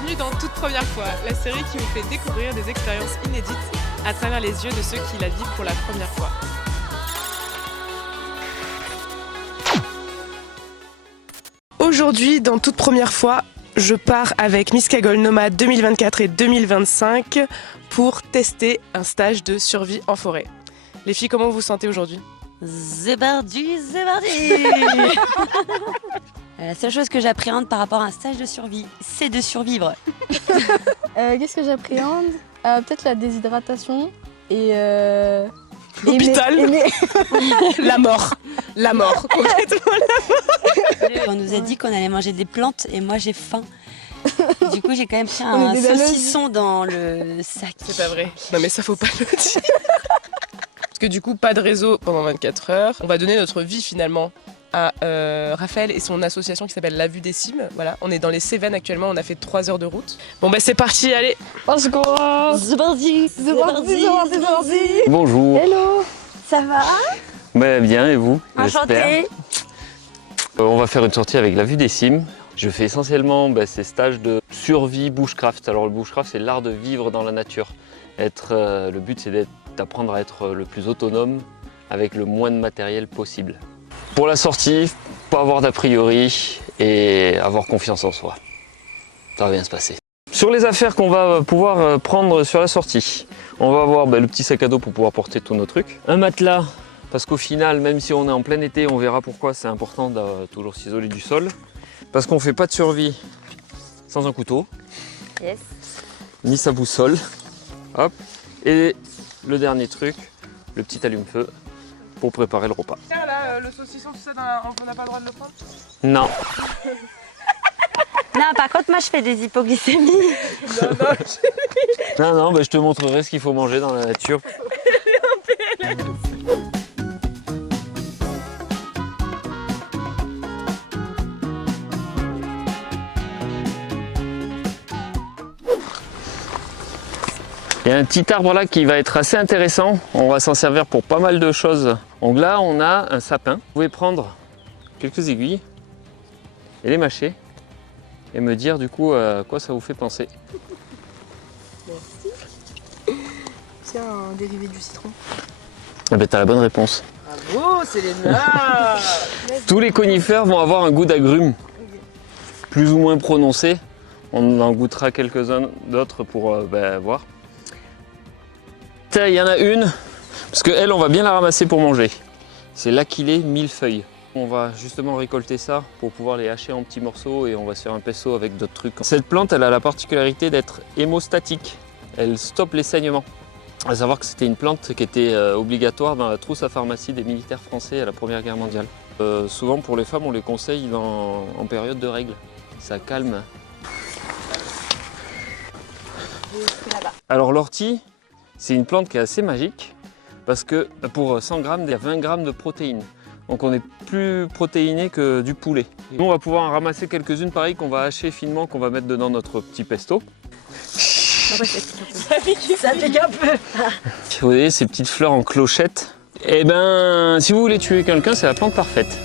bienvenue dans Toute Première Fois, la série qui vous fait découvrir des expériences inédites à travers les yeux de ceux qui la vivent pour la première fois. Aujourd'hui, dans Toute Première Fois, je pars avec Miss Cagole Nomade 2024 et 2025 pour tester un stage de survie en forêt. Les filles, comment vous vous sentez aujourd'hui ? Zébardu. La seule chose que j'appréhende par rapport à un stage de survie, c'est de survivre. Qu'est-ce que j'appréhende? Peut-être la déshydratation et... L'hôpital. La mort, complètement la mort. On nous a dit qu'on allait manger des plantes et moi j'ai faim. Du coup j'ai quand même pris un saucisson dans le sac. C'est pas vrai. Non mais ça faut pas le dire. Parce que du coup pas de réseau pendant 24 heures. On va donner notre vie finalement à Raphaël et son association qui s'appelle La Vue des Cimes. Voilà, on est dans les Cévennes actuellement, on a fait 3 heures de route. Bon bah c'est parti, allez. Let's go. Zébardi. Bonjour. Hello. Ça va? Ben, bien, et vous? Enchantée. On va faire une sortie avec La Vue des Cimes. Je fais essentiellement ces stages de survie bushcraft. Alors le bushcraft, c'est l'art de vivre dans la nature. Le but, c'est d'apprendre à être le plus autonome avec le moins de matériel possible. Pour la sortie, pas avoir d'a priori et avoir confiance en soi. Ça va bien se passer. Sur les affaires qu'on va pouvoir prendre sur la sortie, on va avoir le petit sac à dos pour pouvoir porter tous nos trucs. Un matelas, parce qu'au final, même si on est en plein été, on verra pourquoi c'est important de toujours s'isoler du sol. Parce qu'on ne fait pas de survie sans un couteau, Yes. ni sa boussole. Hop. Et le dernier truc, le petit allume-feu pour préparer le repas. Là, le saucisson, tout ça, on n'a pas le droit de le prendre ? Non. Non, par contre moi je fais des hypoglycémies. Non, je te montrerai ce qu'il faut manger dans la nature. Il y a un petit arbre là qui va être assez intéressant, on va s'en servir pour pas mal de choses. Donc là on a un sapin, vous pouvez prendre quelques aiguilles et les mâcher et me dire du coup à quoi ça vous fait penser. Merci. C'est un dérivé du citron. Eh ben t'as la bonne réponse. Bravo, c'est les nerfs. Tous les conifères vont avoir un goût d'agrumes, plus ou moins prononcé. On en goûtera quelques-uns d'autres pour voir. Il y en a une, parce qu'elle, on va bien la ramasser pour manger. C'est l'Aquilée millefeuille. On va justement récolter ça pour pouvoir les hacher en petits morceaux et on va se faire un pesto avec d'autres trucs. Cette plante, elle a la particularité d'être hémostatique. Elle stoppe les saignements. À savoir que c'était une plante qui était obligatoire dans la trousse à pharmacie des militaires français à la Première Guerre mondiale. Souvent pour les femmes, on les conseille en période de règles. Ça calme. Alors l'ortie, c'est une plante qui est assez magique parce que pour 100 grammes, il y a 20 grammes de protéines. Donc on est plus protéiné que du poulet. Nous, on va pouvoir en ramasser quelques-unes pareilles qu'on va hacher finement, qu'on va mettre dedans notre petit pesto. Ça pique un peu. Vous voyez ces petites fleurs en clochette? Eh ben, si vous voulez tuer quelqu'un, c'est la plante parfaite.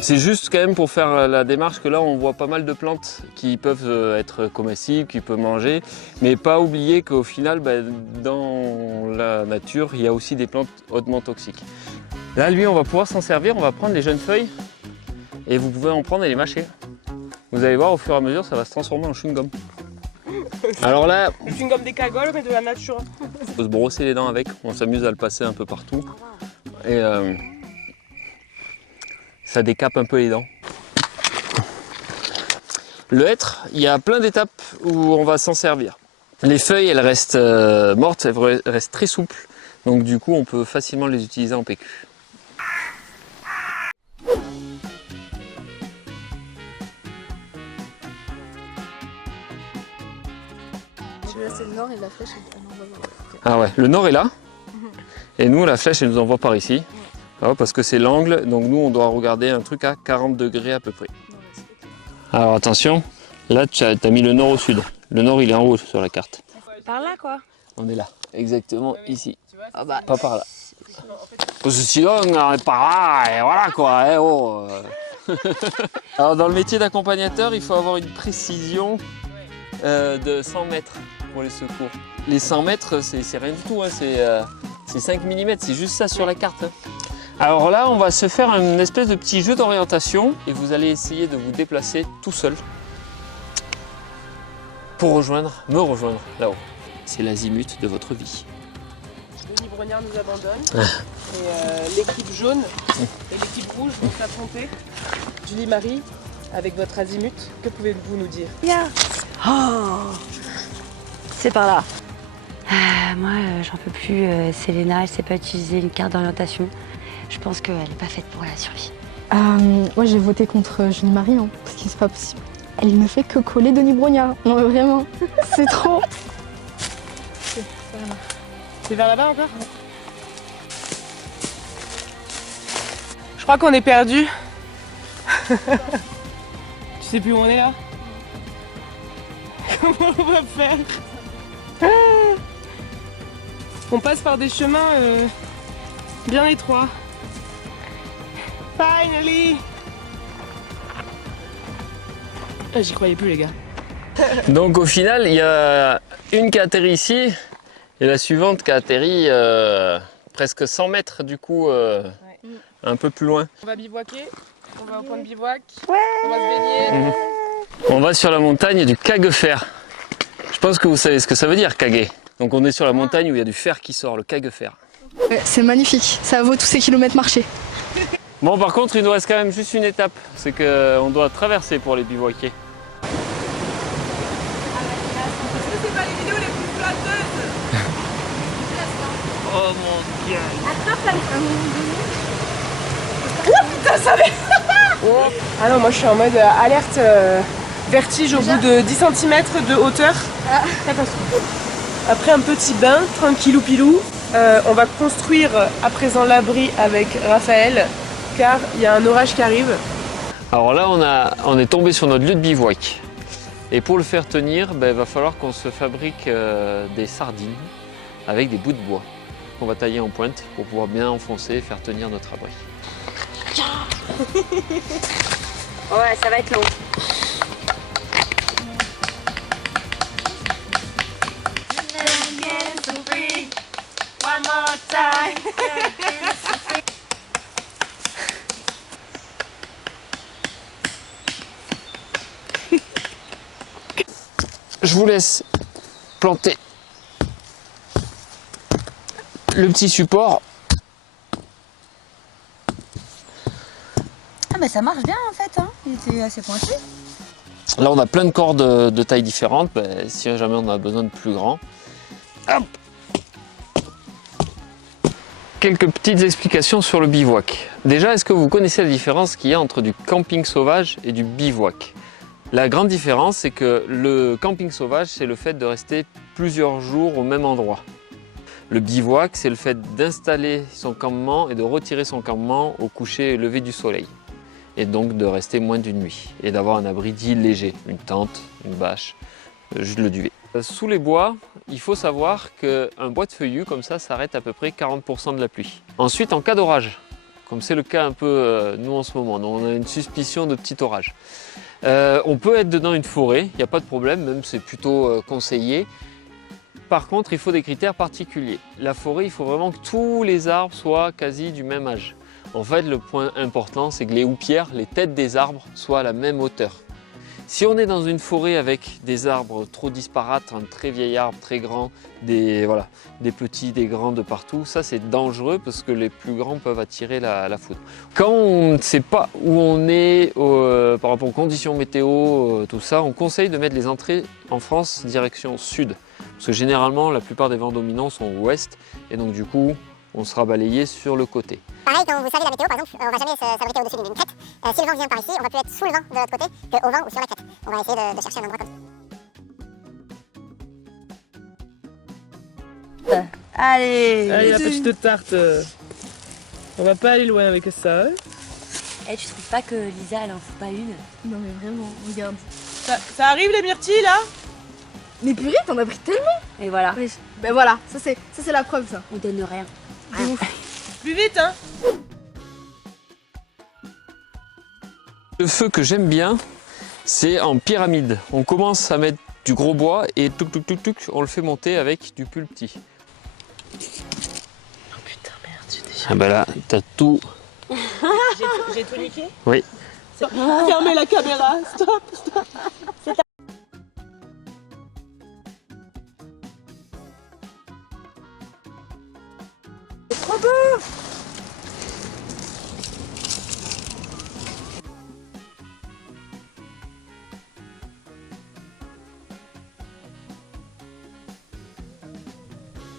C'est juste quand même pour faire la démarche que là on voit pas mal de plantes qui peuvent être comestibles, qui peuvent manger, mais pas oublier qu'au final dans la nature il y a aussi des plantes hautement toxiques. Là lui on va pouvoir s'en servir, on va prendre les jeunes feuilles et vous pouvez en prendre et les mâcher. Vous allez voir au fur et à mesure ça va se transformer en chewing-gum. Alors là, Le chewing-gum des cagoles mais de la nature. il faut se brosser les dents avec, on s'amuse à le passer un peu partout. Et ça décape un peu les dents. Le hêtre, il y a plein d'étapes où on va s'en servir. Les feuilles, elles restent mortes, elles restent très souples. Donc du coup, on peut facilement les utiliser en PQ. Je vais laisser le nord et la flèche. On va voir. Ah ouais, le nord est là. Et nous, la flèche, elle nous envoie par ici. Ah, parce que c'est l'angle, donc nous, on doit regarder un truc à 40 degrés à peu près. Alors attention, là, tu as mis le nord au sud. Le nord, il est en haut sur la carte. Par là quoi. On est là, exactement ici. Ah bah. Pas par là. Parce que sinon, on est par là, et voilà quoi. Alors dans le métier d'accompagnateur, il faut avoir une précision de 100 mètres pour les secours. Les 100 mètres, c'est rien du tout, hein. C'est 5 mm, c'est juste ça sur la carte. Hein. Alors là, on va se faire une espèce de petit jeu d'orientation et vous allez essayer de vous déplacer tout seul pour me rejoindre là-haut. C'est l'azimut de votre vie. Denis Brognard nous abandonne. Et l'équipe jaune et l'équipe rouge vont s'affronter. Julie Marie, avec votre azimut, que pouvez-vous nous dire? Oh, c'est par là. Moi, j'en peux plus. Selena, elle sait pas utiliser une carte d'orientation. Je pense qu'elle n'est pas faite pour la survie. Moi j'ai voté contre Julie Marie, hein, parce que c'est pas possible. Elle ne fait que coller Denis Brognard. Non mais vraiment, c'est trop. C'est vers là-bas encore? Je crois qu'on est perdu. Tu sais plus où on est là? Comment on va faire? On passe par des chemins bien étroits. Finally! J'y croyais plus les gars. Donc au final, il y a une qui a atterri ici et la suivante qui a atterri presque 100 mètres du coup, un peu plus loin. On va bivouaquer, on va au point de bivouac, Ouais. on va se baigner. On va sur la montagne du Caguefer. Je pense que vous savez ce que ça veut dire, Caguet. Donc on est sur la montagne où il y a du fer qui sort, le Caguefer. C'est magnifique, ça vaut tous ces kilomètres marchés. Bon, par contre, il nous reste quand même juste une étape, c'est qu'on doit traverser pour les bivouaquer. C'est pas les vidéos les plus flatteuses. Oh mon dieu! Ah non, moi je suis en mode alerte vertige au bout de 10 cm de hauteur. Catastrophe. Après un petit bain, tranquillou pilou, on va construire à présent l'abri avec Raphaël car il y a un orage qui arrive. Alors là, on est tombé sur notre lieu de bivouac. Et pour le faire tenir, il va falloir qu'on se fabrique des sardines avec des bouts de bois qu'on va tailler en pointe pour pouvoir bien enfoncer et faire tenir notre abri. Ouais, ça va être long. Je vous laisse planter le petit support. Ah bah ça marche bien en fait, hein. Il était assez pointu. Là, on a plein de cordes de tailles différentes. Si jamais on a besoin de plus grand. Hop. Quelques petites explications sur le bivouac. Déjà, est-ce que vous connaissez la différence qu'il y a entre du camping sauvage et du bivouac? La grande différence, c'est que le camping sauvage, c'est le fait de rester plusieurs jours au même endroit. Le bivouac, c'est le fait d'installer son campement et de retirer son campement au coucher et lever du soleil. Et donc de rester moins d'une nuit et d'avoir un abri dit léger, une tente, une bâche, juste le duvet. Sous les bois, il faut savoir qu'un bois de feuillus comme ça s'arrête à peu près 40% de la pluie. Ensuite, en cas d'orage, comme c'est le cas un peu nous en ce moment, on a une suspicion de petit orage. On peut être dedans une forêt, il n'y a pas de problème, même c'est plutôt conseillé. Par contre, il faut des critères particuliers. La forêt, il faut vraiment que tous les arbres soient quasi du même âge. En fait, le point important, c'est que les houppières, les têtes des arbres, soient à la même hauteur. Si on est dans une forêt avec des arbres trop disparates, un très vieil arbre, très grand, des petits, des grands de partout, ça c'est dangereux parce que les plus grands peuvent attirer la foudre. Quand on ne sait pas où on est par rapport aux conditions météo, tout ça, on conseille de mettre les entrées en France direction sud. Parce que généralement, la plupart des vents dominants sont au ouest et donc du coup, on sera balayé sur le côté. Pareil, quand vous savez la météo, par exemple, on va jamais s'abriter au-dessus d'une crête. Si le vent vient par ici, on va plus être sous le vent de l'autre côté qu'au vent ou sur la crête. On va essayer de chercher un endroit comme ça. Allez, Allez, la petite tarte. On va pas aller loin avec ça. Hein. Eh, tu trouves pas que Lisa, elle en fout pas une? Non mais vraiment, regarde. Ça arrive les myrtilles là? Mais purée, t'en as pris tellement. Et voilà, Ben voilà, ça c'est la preuve ça. on donne rien. De ouf. Plus vite hein. Le feu que j'aime bien, c'est en pyramide. On commence à mettre du gros bois et on le fait monter avec du plus petit. Oh putain, merde, j'ai déjà... Ah bah là, t'as tout. J'ai tout niqué? Oui. Fermez la caméra, stop.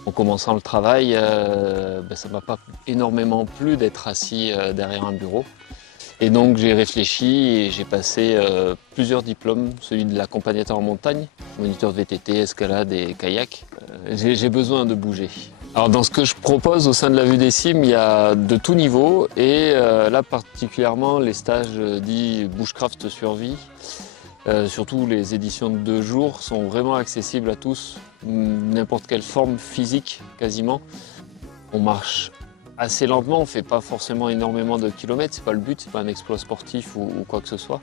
En commençant le travail, ça m'a pas énormément plu d'être assis derrière un bureau. Et donc j'ai réfléchi et j'ai passé plusieurs diplômes, celui de l'accompagnateur en montagne, moniteur de VTT, escalade et kayak. J'ai besoin de bouger. Alors dans ce que je propose au sein de la Vue des Cimes, il y a de tout niveau et là particulièrement les stages dits bushcraft survie. Surtout les éditions de 2 jours sont vraiment accessibles à tous, n'importe quelle forme physique quasiment. On marche assez lentement, on ne fait pas forcément énormément de kilomètres, c'est pas le but, c'est pas un exploit sportif ou quoi que ce soit.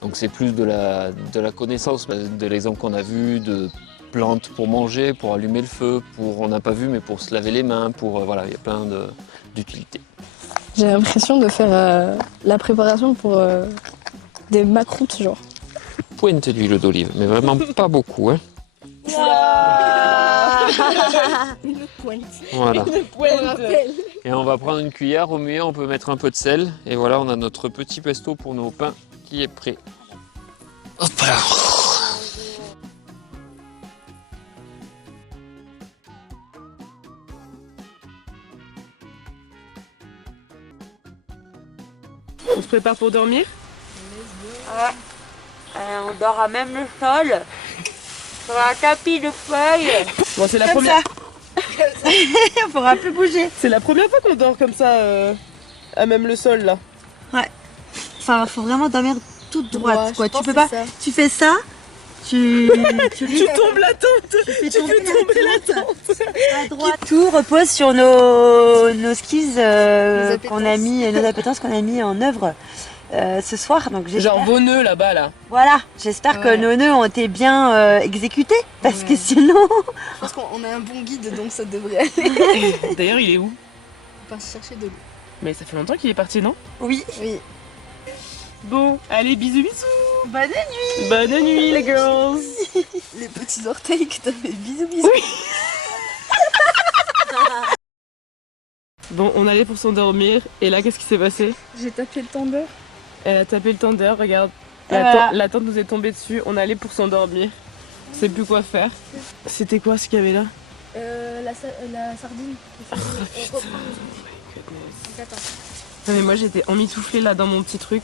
Donc c'est plus de la connaissance, de l'exemple qu'on a vu, de plantes pour manger, pour allumer le feu, on n'a pas vu mais pour se laver les mains, voilà, il y a plein d'utilités. J'ai l'impression de faire la préparation pour des macroutes, genre. Pointe d'huile d'olive, mais vraiment pas beaucoup. Hein. Une pointe. Voilà. On rappelle. Et on va prendre une cuillère, au milieu on peut mettre un peu de sel. Et voilà, on a notre petit pesto pour nos pains qui est prêt. Hop là. On se prépare pour dormir? On dort à même le sol. Sur un tapis de feuilles. Bon, c'est la première... On pourra plus bouger. C'est la première fois qu'on dort comme ça, à même le sol, là. Enfin, faut vraiment dormir toute droite, quoi. je pense Tu peux que pas. c'est ça. Tu fais ça. Tu tombes la tente. fais Tu fais tomber la tente. à droite. Tout repose sur nos skis appétences. qu'on a mis, nos appétences qu'on a mis en œuvre ce soir. Donc j'espère. Genre vos nœuds là-bas, là. Voilà, j'espère que Ouais. nos nœuds ont été bien exécutés parce que sinon. Je pense qu'on a un bon guide, donc ça devrait aller. D'ailleurs, il est où? On va chercher de l'eau. Mais ça fait longtemps qu'il est parti, non? Oui. Oui. Bon, allez, bisous, bisous. Bonne nuit. Bonne nuit, les girls. Les petits orteils que t'as fait bisous bisous. Bon, on allait pour s'endormir, et là, qu'est-ce qui s'est passé? J'ai tapé le tender. Elle a tapé le tender, regarde. Voilà. La tente nous est tombée dessus, on allait pour s'endormir. On sait plus quoi faire. C'était quoi ce qu'il y avait là? La sardine. Non mais moi j'étais emmitouflée là dans mon petit truc.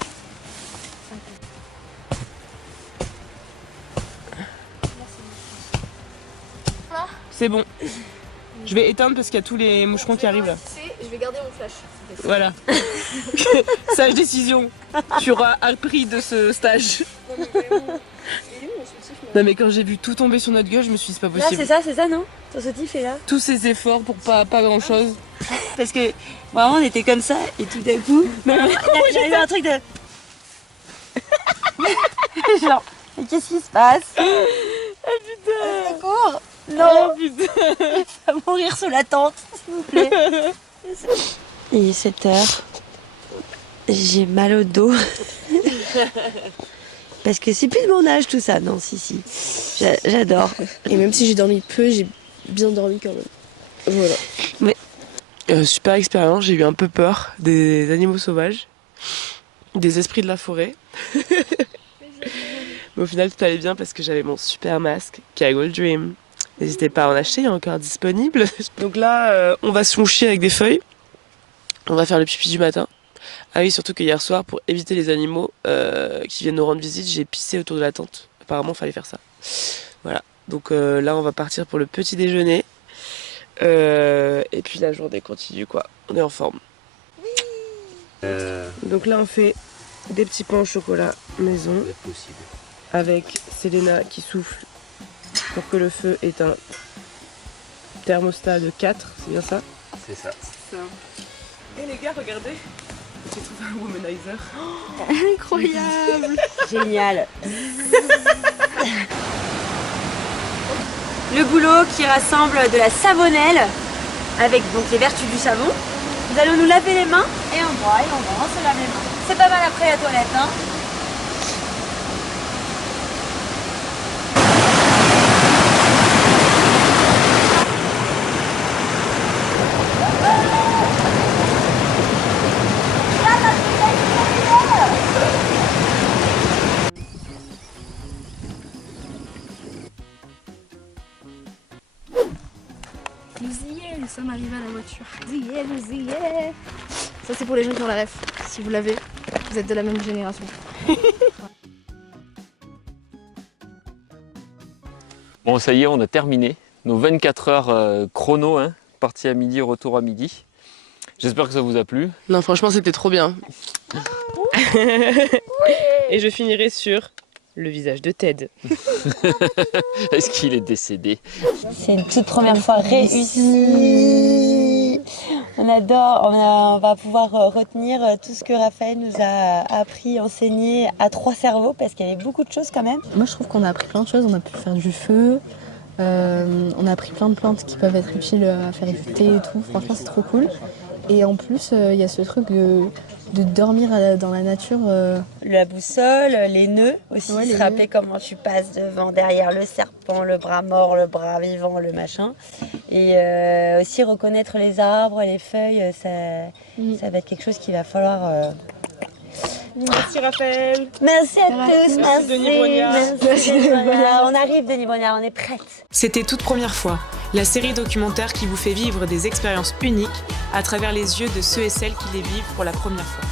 C'est bon. Je vais éteindre parce qu'il y a tous les moucherons qui arrivent là. Je vais garder mon flash. Voilà. Sage décision. Tu auras appris de ce stage. Non mais quand j'ai vu tout tomber sur notre gueule, je me suis dit c'est pas Là, possible. c'est ça, non? Ton soutif est là. Tous ces efforts pour pas grand chose. Parce que vraiment, on était comme ça et tout d'un coup, il y a eu un truc de. Genre, mais qu'est-ce qui se passe? Putain. Secours! Non! Oh putain. À mourir sous la tente, s'il vous plaît. Il est 7h. J'ai mal au dos. Parce que c'est plus de mon âge tout ça. Non, si. J'adore. Et même si j'ai dormi peu, j'ai bien dormi quand même. Voilà. Super expérience, j'ai eu un peu peur des animaux sauvages, des esprits de la forêt. Mais au final tout allait bien parce que j'avais mon super masque Kaggle Dream. N'hésitez pas à en acheter, il est encore disponible. Donc là, on va se moucher avec des feuilles. On va faire le pipi du matin. Ah oui, surtout que hier soir, pour éviter les animaux qui viennent nous rendre visite, j'ai pissé autour de la tente. Apparemment, il fallait faire ça. Voilà. Donc là, on va partir pour le petit déjeuner. Et puis la journée continue, quoi. On est en forme. Donc là, on fait des petits pains au chocolat maison. Avec Selena qui souffle pour que le feu ait un thermostat de 4, c'est bien ça? C'est ça. Et les gars, regardez, j'ai trouvé un womanizer. Incroyable. Génial. le boulot qui rassemble de la savonnelle avec donc les vertus du savon. Nous allons nous laver les mains et on boit et on se lave les mains. C'est pas mal après la toilette, hein. Vous y êtes, nous sommes arrivés à la voiture. Vous y êtes. Ça c'est pour les gens qui ont la ref. Si vous l'avez, vous êtes de la même génération. Bon, ça y est, on a terminé nos 24 heures chrono, hein, partie à midi, retour à midi. J'espère que ça vous a plu. Non, franchement, c'était trop bien. Et je finirai sur le visage de Ted. Est-ce qu'il est décédé? C'est une toute première fois réussie. On adore, on va pouvoir retenir tout ce que Raphaël nous a appris, enseigné à 3 cerveaux parce qu'il y avait beaucoup de choses quand même. Moi je trouve qu'on a appris plein de choses. On a pu faire du feu. On a appris plein de plantes qui peuvent être utiles à faire du thé et tout. Franchement c'est trop cool. Et en plus il y a ce truc de dormir dans la nature. La boussole, les nœuds aussi, Ouais, se les rappeler comment tu passes devant, derrière le serpent, le bras mort, le bras vivant, le machin. Et aussi reconnaître les arbres, les feuilles, ça va être quelque chose qu'il va falloir... Merci Raphaël. Merci à tous, merci. Denis Brognard. Merci Denis Brognard. On arrive Denis Brognard, on est prête. C'était Toute Première Fois, la série documentaire qui vous fait vivre des expériences uniques à travers les yeux de ceux et celles qui les vivent pour la première fois.